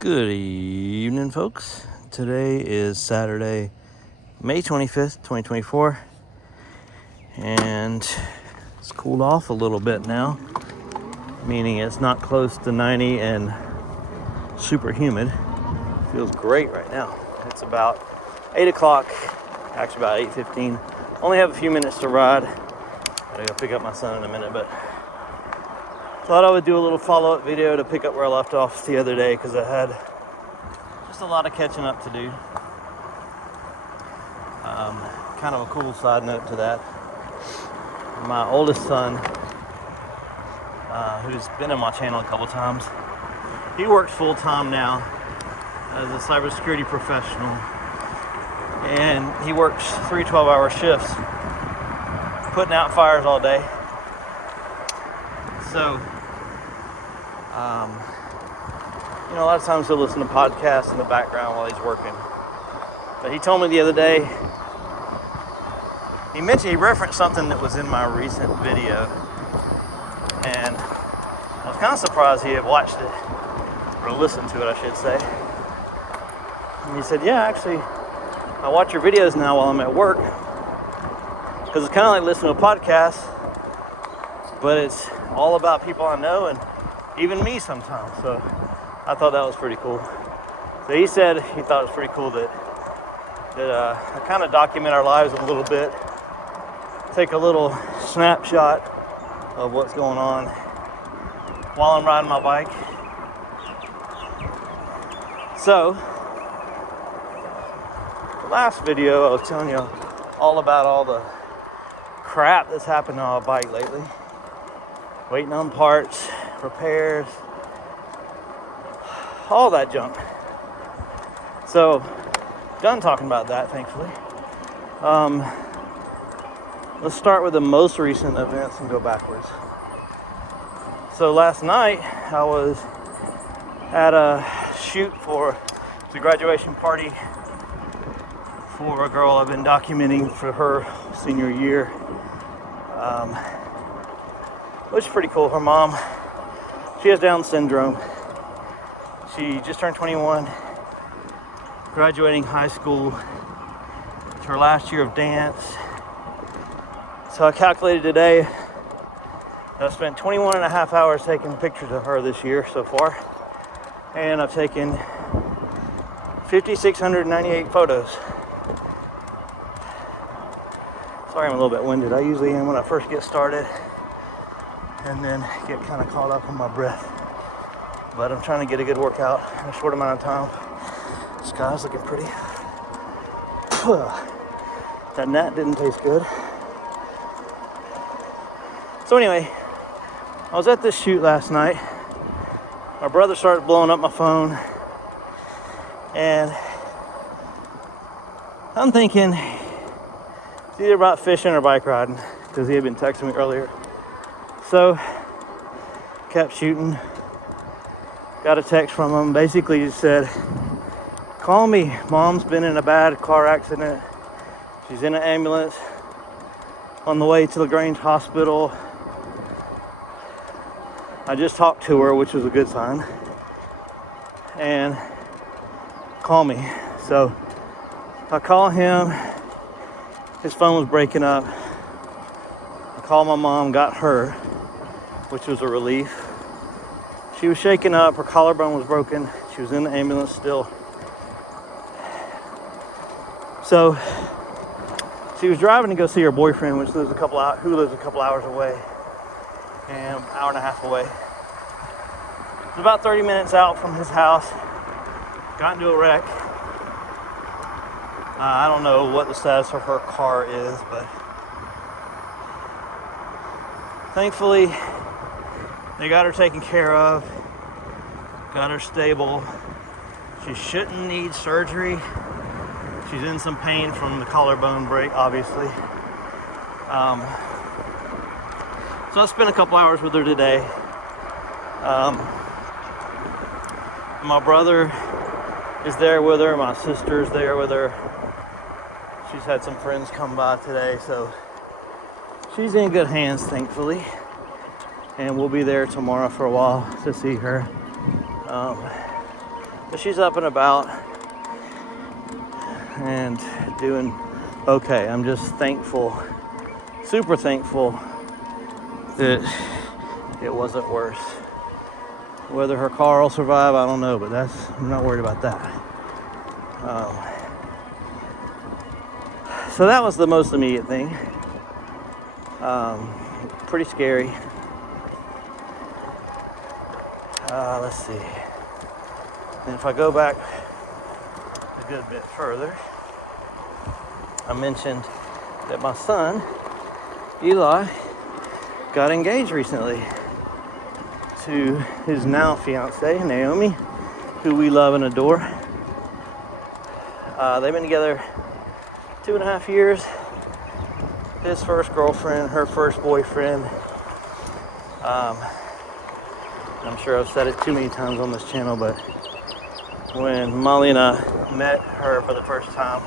Good evening, folks. Today is Saturday, May 25th, 2024, and it's cooled off a little bit now, meaning it's not close to 90 and super humid. Feels great right now. It's about 8 o'clock, actually about 8:15. Only have a few minutes to ride. Gotta go pick up my son in a minute, but thought I would do a little follow-up video to pick up where I left off the other day because I had just a lot of catching up to do. Kind of a cool side note to that. My oldest son, who's been on my channel a couple times, he works full-time now as a cybersecurity professional, and he works 3 12-hour shifts, putting out fires all day. So, a lot of times he'll listen to podcasts in the background while he's working. But he told me the other day, he referenced something that was in my recent video, and I was kind of surprised he had watched it, or listened to it, I should say. And he said, yeah, actually, I watch your videos now while I'm at work, because it's kind of like listening to a podcast, but it's all about people I know and even me sometimes. So I thought that was pretty cool. So he said he thought it was pretty cool that I kind of document our lives a little bit, take a little snapshot of what's going on while I'm riding my bike. So the last video I was telling you all about all the crap that's happened on my bike lately. Waiting on parts, repairs, all that junk. So, done talking about that, thankfully. Let's start with the most recent events and go backwards. So last night, I was at a shoot for the graduation party for a girl I've been documenting for her senior year. Which is pretty cool. Her mom, she has Down syndrome. She just turned 21, graduating high school. It's her last year of dance. So I calculated today that I've spent 21 and a half hours taking pictures of her this year so far. And I've taken 5,698 photos. Sorry I'm a little bit winded. I usually am when I first get started, and then get kind of caught up on my breath. But I'm trying to get a good workout in a short amount of time. The sky's looking pretty. That gnat didn't taste good. So anyway, I was at this shoot last night. My brother started blowing up my phone, and I'm thinking it's either about fishing or bike riding, because he had been texting me earlier. So, kept shooting. Got a text from him. Basically, he said, call me. Mom's been in a bad car accident. She's in an ambulance on the way to LaGrange Hospital. I just talked to her, which was a good sign. And call me. So, I call him. His phone was breaking up. I called my mom, got her, which was a relief. She was shaken up, her collarbone was broken. She was in the ambulance still. So she was driving to go see her boyfriend, who lives a couple hours away, and an hour and a half away. It's about 30 minutes out from his house. Got into a wreck. I don't know what the status of her car is, but thankfully they got her taken care of, got her stable. She shouldn't need surgery. She's in some pain from the collarbone break, obviously. So I spent a couple hours with her today. My brother is there with her, my sister's there with her. She's had some friends come by today, so she's in good hands, thankfully. And we'll be there tomorrow for a while to see her. But she's up and about and doing okay. I'm just thankful, super thankful that it wasn't worse. Whether her car will survive, I don't know, but I'm not worried about that. So that was the most immediate thing. Pretty scary. Let's see. And if I go back a good bit further, I mentioned that my son, Eli, got engaged recently to his now fiance, Naomi, who we love and adore. They've been together 2.5 years. His first girlfriend, her first boyfriend. I'm sure I've said it too many times on this channel, but when Molly and I met her for the first time,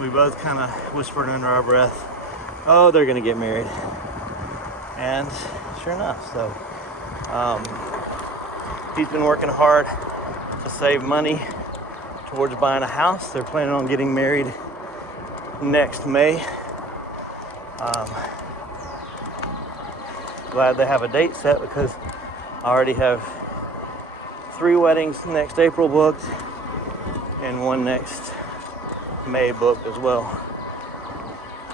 we both kind of whispered under our breath, oh, they're gonna get married. And sure enough, so he's been working hard to save money towards buying a house. They're planning on getting married next May. Glad they have a date set because I already have 3 weddings next April booked and 1 next May booked as well.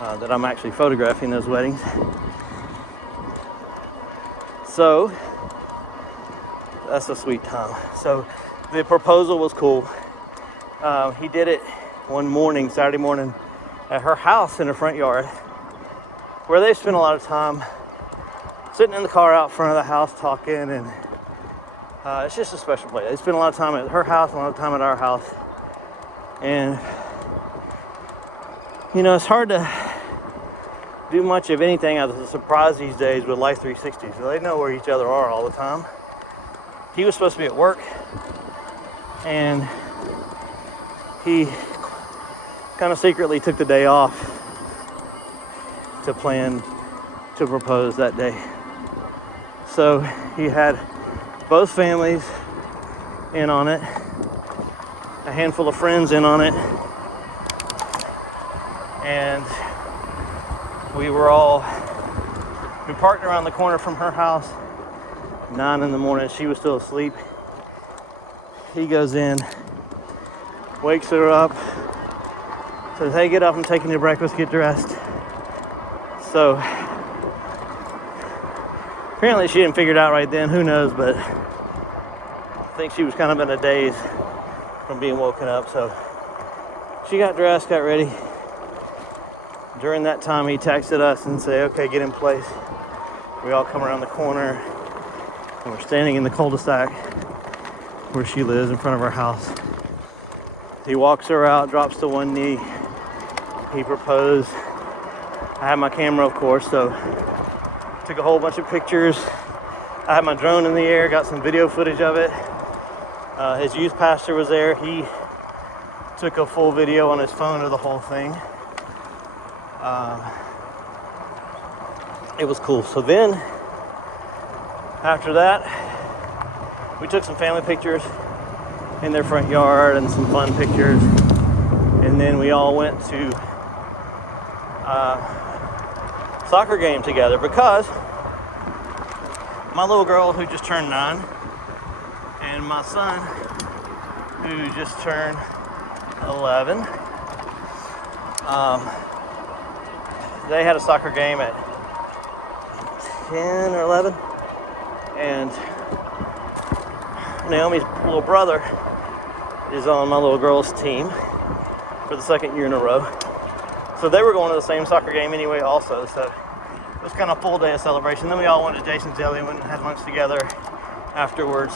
That I'm actually photographing those weddings. So that's a sweet time. So the proposal was cool. He did it one morning, Saturday morning, at her house in her front yard, where they spent a lot of time sitting in the car out front of the house talking, and it's just a special place. They spent a lot of time at her house, a lot of time at our house, and you know, it's hard to do much of anything as a surprise these days with Life 360. So they know where each other are all the time. He was supposed to be at work, and he kind of secretly took the day off to plan to propose that day. So he had both families in on it, a handful of friends in on it, and we parked around the corner from her house, 9 in the morning. She was still asleep. He goes in, wakes her up, says, hey, get up, I'm taking you to breakfast, get dressed. So apparently she didn't figure it out right then, who knows, but I think she was kind of in a daze from being woken up. So she got dressed, got ready. During that time, he texted us and said, okay, get in place. We all come around the corner, and we're standing in the cul-de-sac where she lives in front of our house. He walks her out, drops to one knee. He proposed. I had my camera, of course, so took a whole bunch of pictures. I had my drone in the air, got some video footage of it. His youth pastor was there. He took a full video on his phone of the whole thing. It was cool. So then, after that, we took some family pictures in their front yard and some fun pictures. And then we all went to soccer game together because my little girl who just turned 9 and my son who just turned 11, they had a soccer game at 10 or 11, and Naomi's little brother is on my little girl's team for the 2nd year in a row. So they were going to the same soccer game anyway also, so it was kind of a full day of celebration. Then we all went to Jason's Deli and went and had lunch together afterwards.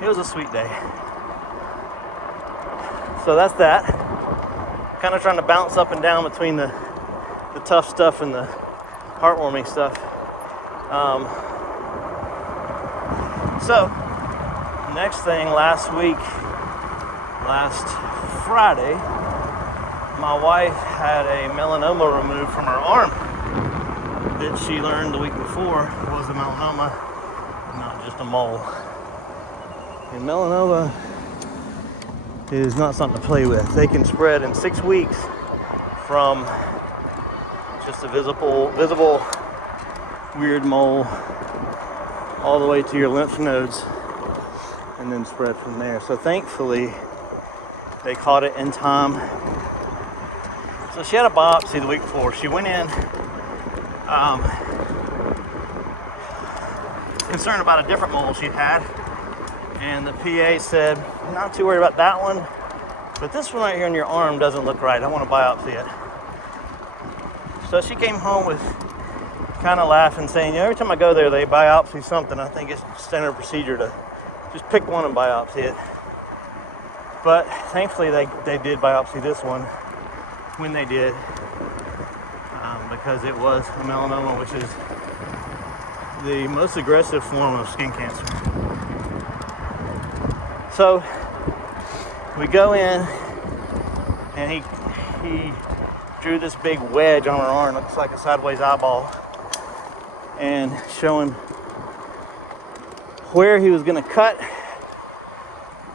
It was a sweet day. So that's that. Kind of trying to bounce up and down between the tough stuff and the heartwarming stuff. So, next thing, last Friday, my wife had a melanoma removed from her arm that she learned the week before was a melanoma, not just a mole. And melanoma is not something to play with. They can spread in 6 weeks from just a visible weird mole all the way to your lymph nodes and then spread from there. So thankfully, they caught it in time. So she had a biopsy the week before. She went in concerned about a different mole she'd had. And the PA said, I'm not too worried about that one, but this one right here in your arm doesn't look right. I want to biopsy it. So she came home with kind of laughing, saying, every time I go there, they biopsy something. I think it's standard procedure to just pick one and biopsy it. But thankfully, they did biopsy this one when they did, because it was a melanoma, which is the most aggressive form of skin cancer. So we go in, and he drew this big wedge on her arm, looks like a sideways eyeball, and showing where he was going to cut,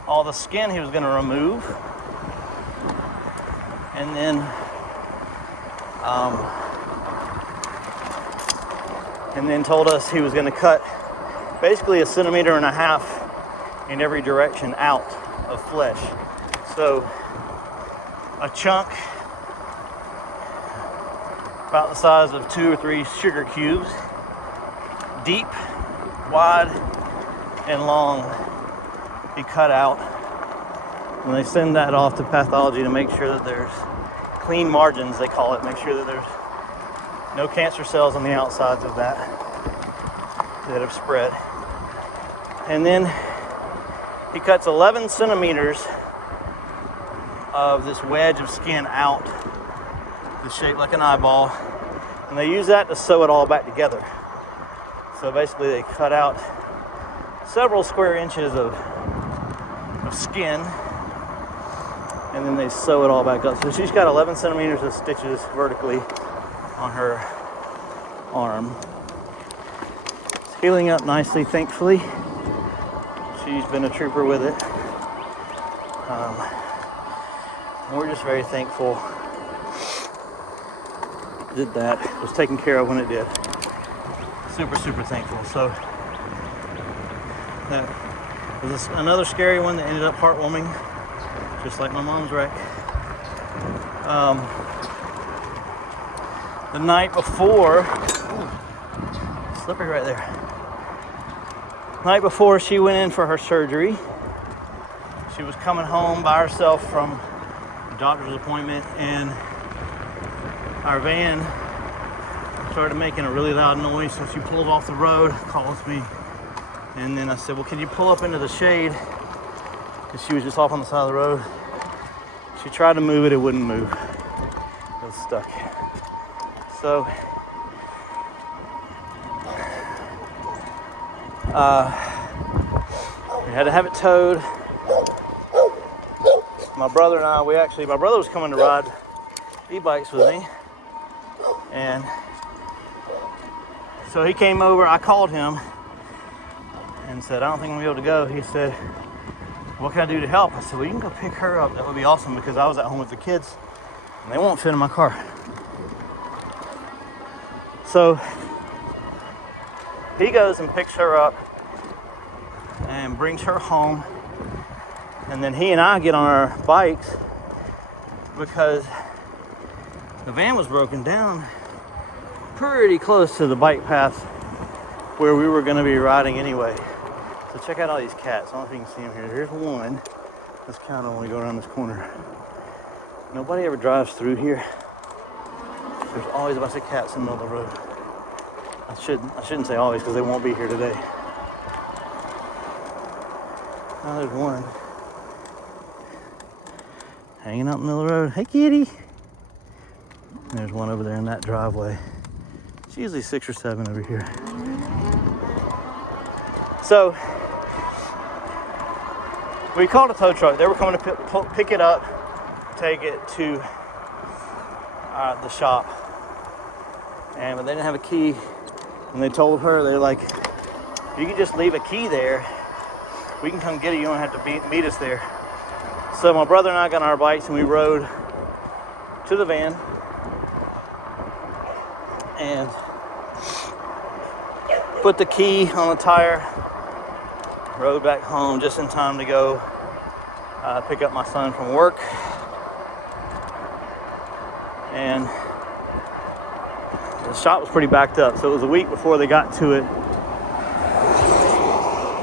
all the skin he was going to remove, and then told us he was going to cut basically 1.5 centimeters in every direction out of flesh. So a chunk about the size of 2 or 3 sugar cubes, deep, wide, and long, be cut out. And they send that off to pathology to make sure that there's clean margins, they call it, make sure that there's no cancer cells on the outsides of that have spread. And then he cuts 11 centimeters of this wedge of skin out, that's shaped like an eyeball, and they use that to sew it all back together. So basically they cut out several square inches of skin, and then they sew it all back up. So she's got 11 centimeters of stitches vertically on her arm. It's healing up nicely, thankfully. She's been a trooper with it. We're just very thankful that that was taken care of when it did. Super, super thankful. So that was another scary one that ended up heartwarming, just like my mom's wreck. The night before, slippery right there. Night before she went in for her surgery, she was coming home by herself from a doctor's appointment, and our van started making a really loud noise. So she pulled off the road, calls me, and then I said, well, can you pull up into the shade? Because she was just off on the side of the road. She tried to move it, it wouldn't move. It was stuck. So we had to have it towed. My brother and I, my brother was coming to ride e-bikes with me, and so he came over. I called him and said, I don't think I'm gonna be able to go. He said, what can I do to help? I said, well, you can go pick her up. That would be awesome, because I was at home with the kids and they won't fit in my car. So he goes and picks her up and brings her home, and then he and I get on our bikes because the van was broken down pretty close to the bike path where we were going to be riding anyway. So check out all these cats. I don't know if you can see them here. Here's one. Let's count them when we go around this corner. Nobody ever drives through here. There's always a bunch of cats in the middle of the road. I shouldn't say always, because they won't be here today. Now there's one hanging out in the middle of the road. Hey, kitty. And there's one over there in that driveway. It's usually 6 or 7 over here. So we called a tow truck. They were coming to pick it up, take it to the shop, but they didn't have a key. And they told her, they're like, you can just leave a key there we can come get it. You don't have to meet us there. So my brother and I got on our bikes and we rode to the van and put the key on the tire, rode back home just in time to go pick up my son from work. And the shop was pretty backed up, so it was a week before they got to it.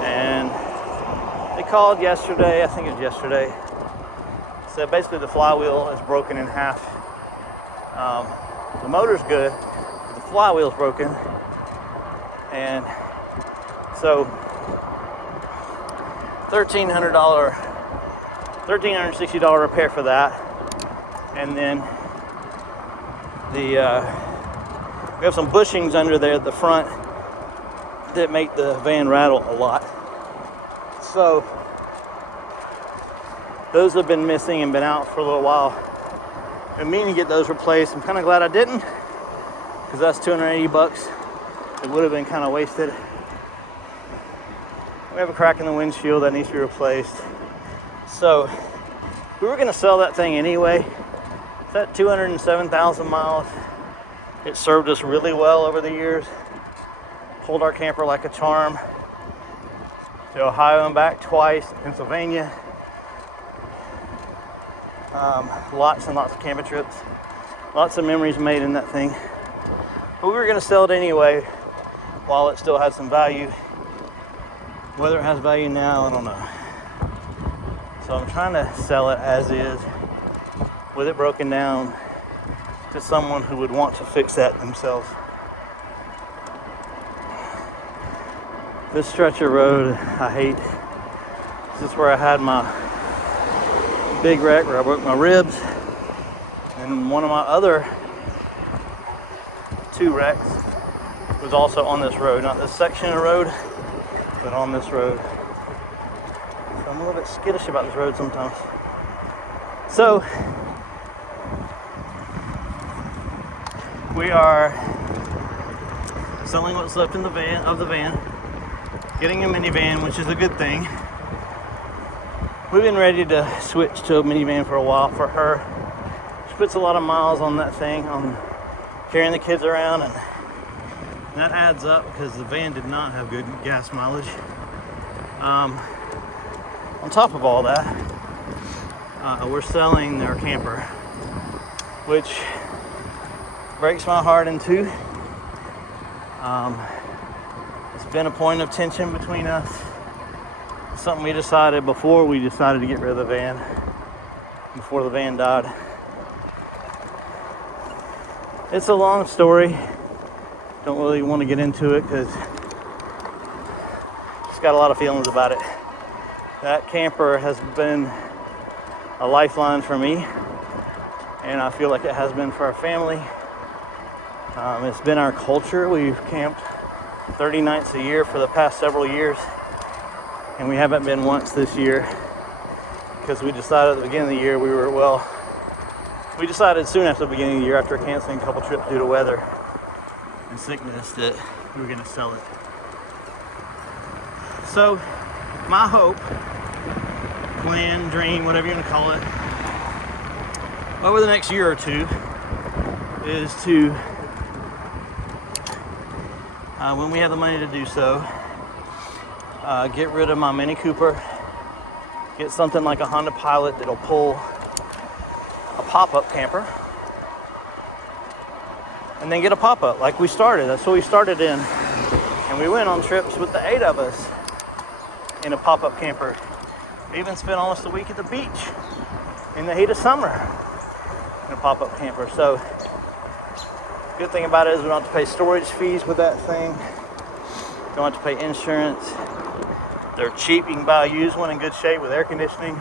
And they called yesterday, I think it was yesterday, said basically the flywheel is broken in half. The motor's good, but the flywheel's broken. And so $1,360 repair for that. And then we have some bushings under there at the front that make the van rattle a lot. So those have been missing and been out for a little while. I'm meaning to get those replaced. I'm kind of glad I didn't, because that's $280. It would have been kind of wasted. We have a crack in the windshield that needs to be replaced. So we were going to sell that thing anyway. It's at 207,000 miles. It served us really well over the years. Pulled our camper like a charm. To Ohio and back twice, Pennsylvania. Lots and lots of camping trips. Lots of memories made in that thing. But we were going to sell it anyway while it still had some value. Whether it has value now, I don't know. So I'm trying to sell it as is, with it broken down, to someone who would want to fix that themselves. This stretch of road I hate. This is where I had my big wreck where I broke my ribs, and one of my other 2 wrecks was also on this road. Not this section of road, but on this road. So I'm a little bit skittish about this road sometimes. So we are selling what's left in the van, getting a minivan, which is a good thing. We've been ready to switch to a minivan for a while for her. She puts a lot of miles on that thing, on carrying the kids around, and that adds up because the van did not have good gas mileage. On top of all that, we're selling our camper, which breaks my heart in two. It's been a point of tension between us. Something we decided before we decided to get rid of the van, before the van died. It's a long story. Don't really want to get into it because just got a lot of feelings about it. That camper has been a lifeline for me, and I feel like it has been for our family. It's been our culture. We've camped 30 nights a year for the past several years, and we haven't been once this year because we decided at the beginning of the year we decided soon after the beginning of the year, after canceling a couple trips due to weather and sickness, that we were going to sell it. So my hope, plan, dream, whatever you're going to call it, over the next year or two is to, when we have the money to do so, get rid of my Mini Cooper, get something like a Honda Pilot that'll pull a pop-up camper, and then get a pop-up like we started. That's what we started in, and we went on trips with the 8 of us in a pop-up camper. We even spent almost a week at the beach in the heat of summer in a pop-up camper. So good thing about it is we don't have to pay storage fees with that thing. Don't have to pay insurance. They're cheap. You can buy a used one in good shape with air conditioning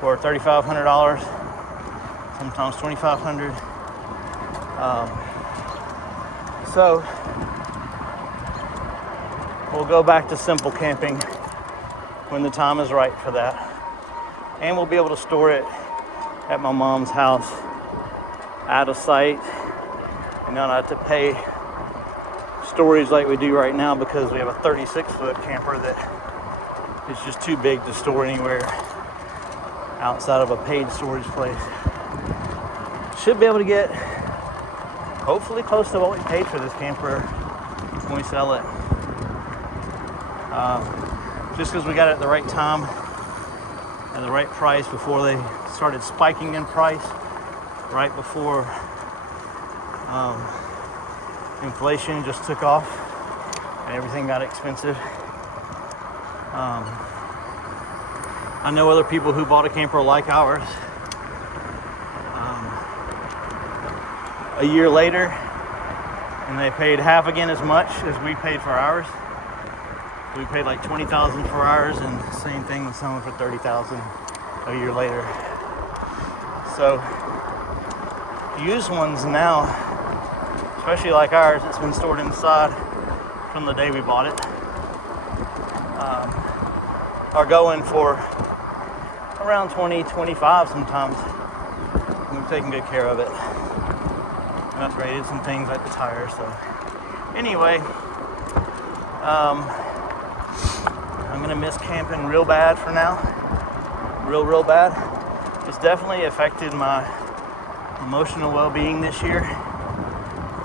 for $3,500, sometimes $2,500. So we'll go back to simple camping when the time is right for that, and we'll be able to store it at my mom's house, out of sight, and not have to pay storage like we do right now because we have a 36-foot camper that It's just too big to store anywhere outside of a paid storage place. Should be able to get hopefully close to what we paid for this camper when we sell it. Just because we got it at the right time, at the right price before they started spiking in price, right before inflation just took off and everything got expensive. I know other people who bought a camper like ours a year later, and they paid half again as much as we paid for ours. We paid like $20,000 for ours, and same thing with someone for $30,000 a year later. So used ones now, especially like ours, it's been stored inside from the day we bought it, are going for around 20, 25 sometimes. We've taken good care of it and upgraded some things like the tires. So anyway, I'm gonna miss camping real bad for now, real bad. It's definitely affected my emotional well-being this year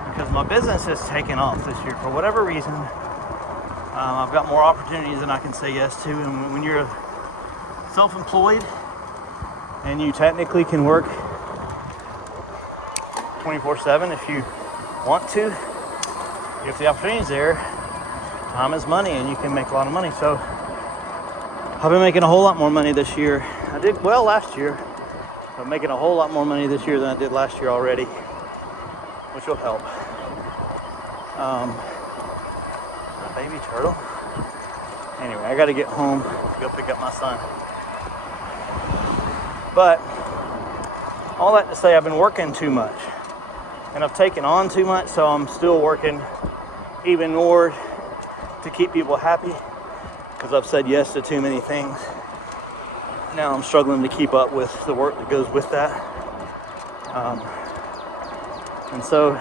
because my business has taken off this year for whatever reason. I've got more opportunities than I can say yes to, and when you're self-employed and you technically can work 24/7 if you want to, if the opportunity's there, time is money and you can make a lot of money. So I've been making a whole lot more money this year. I did well last year. I'm making a whole lot more money this year than I did last year already, which will help. A baby turtle. Anyway, I got to get home to go pick up my son. But all that to say, I've been working too much, and I've taken on too much, so I'm still working even more to keep people happy because I've said yes to too many things. Now I'm struggling to keep up with the work that goes with that. And so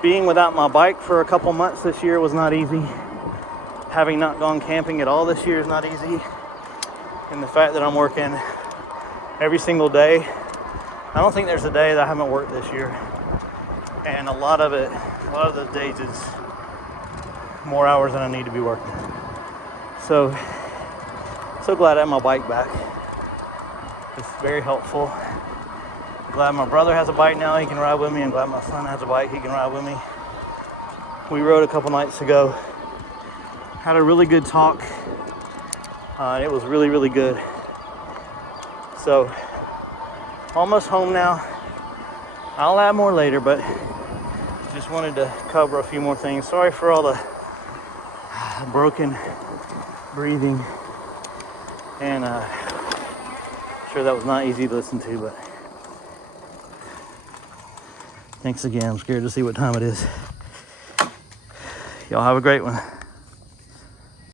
being without my bike for a couple months this year was not easy. Having not gone camping at all this year is not easy. And the fact that I'm working every single day, I don't think there's a day that I haven't worked this year. And a lot of those days is more hours than I need to be working. So glad I have my bike back. It's very helpful. Glad my brother has a bike now, he can ride with me. I'm glad my son has a bike, he can ride with me. We rode a couple nights ago. Had a really good talk. It was really good. So, almost home now. I'll add more later, but just wanted to cover a few more things. Sorry for all the broken breathing, and sure that was not easy to listen to, but thanks again. I'm scared to see what time it is. Y'all have a great one.